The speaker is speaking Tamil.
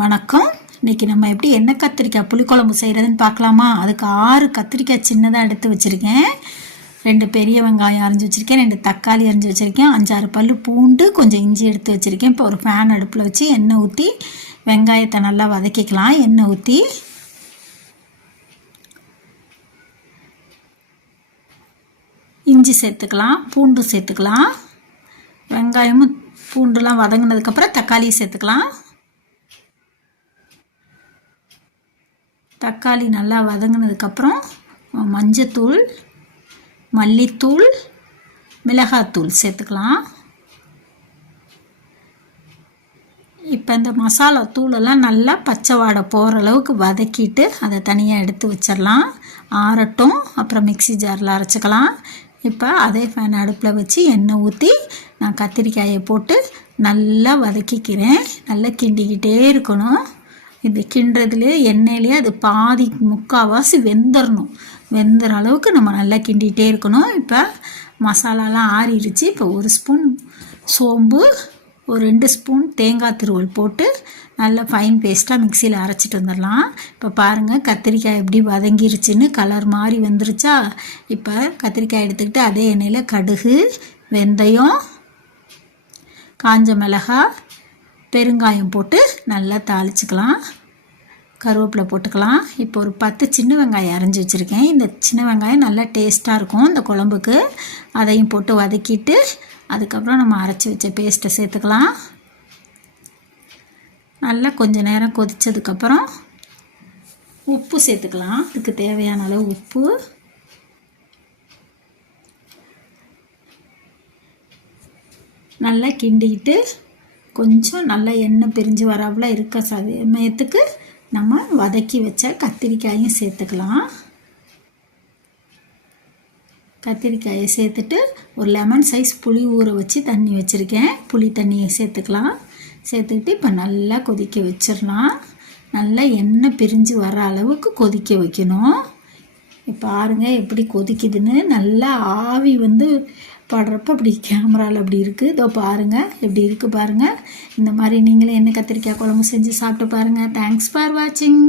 வணக்கம். இன்றைக்கி நம்ம எப்படி எண்ணெய் கத்திரிக்காய் புளிக்குழம்பு செய்கிறதுன்னு பார்க்கலாமா? அதுக்கு 6 கத்திரிக்காய் சின்னதாக எடுத்து வச்சுருக்கேன். 2 பெரிய வெங்காயம் அரிஞ்சு வச்சுருக்கேன், 2 தக்காளி அரிஞ்சு வச்சுருக்கேன், 5-6 பல் பூண்டு, கொஞ்சம் இஞ்சி எடுத்து வச்சுருக்கேன். இப்போ ஒரு ஃபேன் அடுப்பில் வச்சு எண்ணெய் ஊற்றி வெங்காயத்தை நல்லா வதக்கிக்கலாம். எண்ணெய் ஊற்றி இஞ்சி சேர்த்துக்கலாம், பூண்டு சேர்த்துக்கலாம். வெங்காயமும் பூண்டுலாம் வதங்கினதுக்கப்புறம் தக்காளியை சேர்த்துக்கலாம். தக்காளி நல்லா வதங்கினதுக்கப்புறம் மஞ்சத்தூள், மல்லித்தூள், மிளகாத்தூள் சேர்த்துக்கலாம். இப்போ இந்த மசாலா தூளெல்லாம் நல்லா பச்சை வாடை போகிற அளவுக்கு வதக்கிட்டு அதை தனியாக எடுத்து வச்சிடலாம். ஆறட்டும், அப்புறம் மிக்ஸி ஜாரில் அரைச்சிக்கலாம். இப்போ அதே ஃபேன் அடுப்பில் வச்சு எண்ணெய் ஊற்றி நான் கத்திரிக்காயை போட்டு நல்லா வதக்கிக்கிறேன். நல்லா கிண்டிக்கிட்டே இருக்கணும். இது கிண்டுறதுலேயே எண்ணெயிலே அது பாதி முக்கால்வாசி வெந்துடணும். வெந்துற அளவுக்கு நம்ம நல்லா கிண்டிகிட்டே இருக்கணும். இப்போ மசாலாலாம் ஆறிடுச்சு. இப்போ 1 ஸ்பூன் சோம்பு, ஒரு 2 ஸ்பூன் தேங்காய் துருவல் போட்டு நல்லா ஃபைன் பேஸ்ட்டாக மிக்சியில் அரைச்சிட்டு வந்துடலாம். இப்போ பாருங்கள் கத்திரிக்காய் எப்படி வதங்கிருச்சுன்னு, கலர் மாதிரி வந்துருச்சா? இப்போ கத்திரிக்காய் எடுத்துக்கிட்டு அதே எண்ணெயில் கடுகு, வெந்தயம், காஞ்ச மிளகாய், பெருங்காயம் போட்டு நல்லா தாளிச்சுக்கலாம். கருவேப்பிலை போட்டுக்கலாம். இப்போ ஒரு 10 சின்ன வெங்காயம் அரைஞ்சி வச்சுருக்கேன். இந்த சின்ன வெங்காயம் நல்லா டேஸ்ட்டாக இருக்கும் இந்த குழம்புக்கு. அதையும் போட்டு வதக்கிட்டு அதுக்கப்புறம் நம்ம அரைச்சி வச்ச பேஸ்ட்டை சேர்த்துக்கலாம். நல்லா கொஞ்சம் நேரம் கொதித்ததுக்கப்புறம் உப்பு சேர்த்துக்கலாம். இதுக்கு தேவையான அளவு உப்பு. நல்லா கிண்டிக்கிட்டு கொஞ்சம் நல்லா எண்ணெய் பிரிஞ்சு வராப்புல இருக்க சமயத்துக்கு நம்ம வதக்கி வச்ச கத்திரிக்காயும் சேர்த்துக்கலாம். கத்திரிக்காயை சேர்த்துட்டு ஒரு லெமன் சைஸ் புளி ஊற வச்சு தண்ணி வச்சுருக்கேன். புளி தண்ணியை சேர்த்துக்கலாம். சேர்த்துக்கிட்டு இப்போ நல்லா கொதிக்க வச்சிடலாம். நல்லா எண்ணெய் பிரிஞ்சு வர அளவுக்கு கொதிக்க வைக்கணும். இப்போ பாருங்க எப்படி கொதிக்குதுன்னு. நல்லா ஆவி படுறப்ப அப்படி கேமராவில் அப்படி இருக்குது. இதோ பாருங்கள் எப்படி இருக்குது பாருங்கள். இந்த மாதிரி நீங்களே எண்ணெய் கத்திரிக்காய் குழம்பு செஞ்சு சாப்பிட்டு பாருங்கள். தேங்க்ஸ் ஃபார் வாட்சிங்.